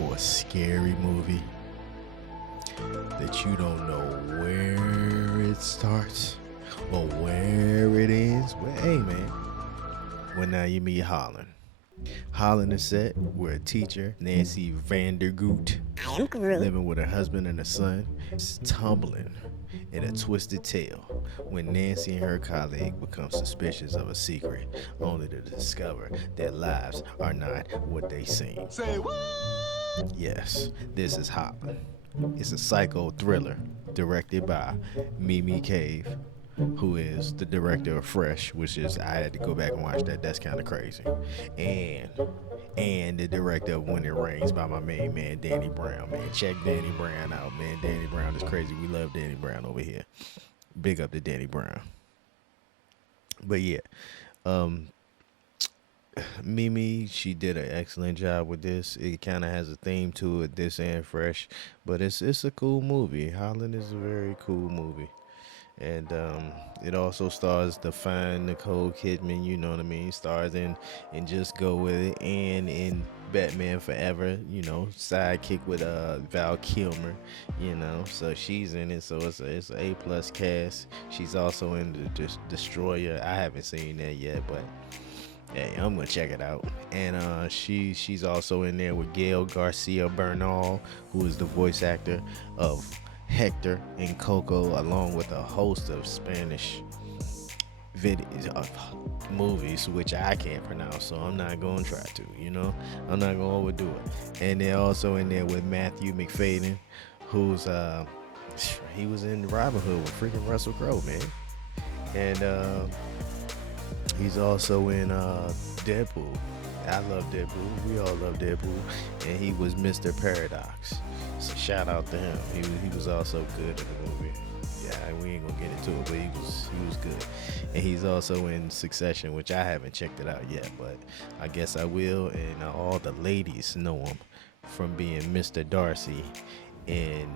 for a scary movie that you don't know where it starts or where it ends? Well, hey man, well now you meet Holland. Holland is set where a teacher, Nancy Vandergoot, living with her husband and a son, is tumbling in a twisted tale when Nancy and her colleague become suspicious of a secret, only to discover their lives are not what they seem. Say what? Yes, this is Holland. It's a psycho thriller directed by Mimi Cave, who is the director of Fresh, which is I had to go back and watch that. That's kind of crazy. And the director of When It Rains by my main man Danny Brown. Man, check Danny Brown out, man. Danny Brown is crazy. We love Danny Brown over here. Big up to Danny Brown. But yeah, um, Mimi, she did an excellent job with this. It kind of has a theme to it, this and Fresh, but it's a cool movie. Holland is a very cool movie. And it also stars the fine Nicole Kidman, you know what I mean? Stars in Just Go With It and in Batman Forever, you know, sidekick with Val Kilmer, you know. So she's in it, so it's a A+ cast. She's also in the Destroyer. I haven't seen that yet, but hey, I'm gonna check it out. And she's also in there with Gael García Bernal, who is the voice actor of Hector and Coco, along with a host of Spanish movies, which I can't pronounce, so I'm not gonna try to, you know. I'm not gonna overdo it. And they're also in there with Matthew Macfadyen, who's he was in Robin Hood with freaking Russell Crowe, man. And he's also in Deadpool. I love Deadpool. We all love Deadpool. And he was Mr. Paradox. So shout out to him. He was also good in the movie. Yeah, we ain't gonna get into it, but he was good. And he's also in Succession, which I haven't checked it out yet, but I guess I will. And all the ladies know him from being Mr. Darcy in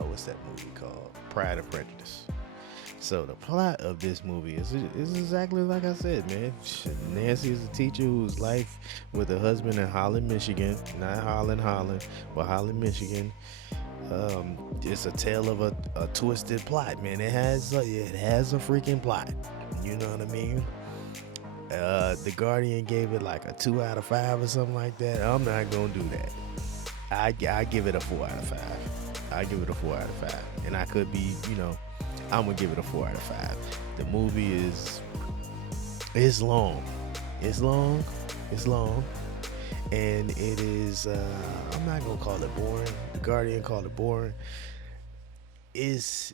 what's that movie called? Pride and Prejudice. So the plot of this movie is exactly like I said, man. Nancy is a teacher whose life with her husband in Holland, Michigan, not Holland, but Holland, Michigan. It's a tale of a twisted plot, man. It has a freaking plot. You know what I mean? The Guardian gave it like a 2 out of 5 or something like that. I'm not gonna do that. I give it a 4 out of 5. I give it a 4 out of 5, and I could be, you know. I'm gonna give it a 4 out of 5. The movie it's long, and it is. I'm not gonna call it boring. The Guardian called it boring. It's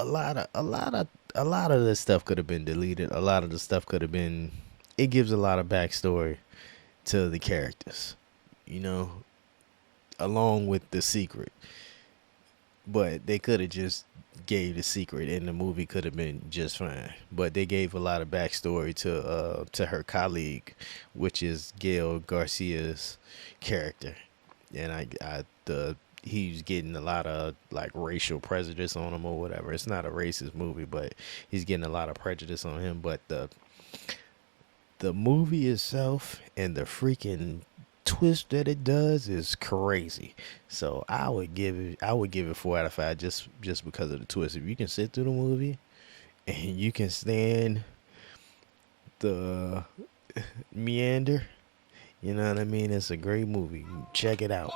a lot of the stuff could have been deleted. A lot of the stuff could have been. It gives a lot of backstory to the characters, you know, along with the secret. But they could have just gave the secret and the movie could have been just fine. But they gave a lot of backstory to her colleague, which is Gael Garcia's character. And he's getting a lot of like racial prejudice on him or whatever. It's not a racist movie, but he's getting a lot of prejudice on him. But the movie itself and the freaking twist that it does is crazy. So I would give it 4 out of 5 just because of the twist. If you can sit through the movie and you can stand the meander, you know what I mean? It's a great movie. Check it out.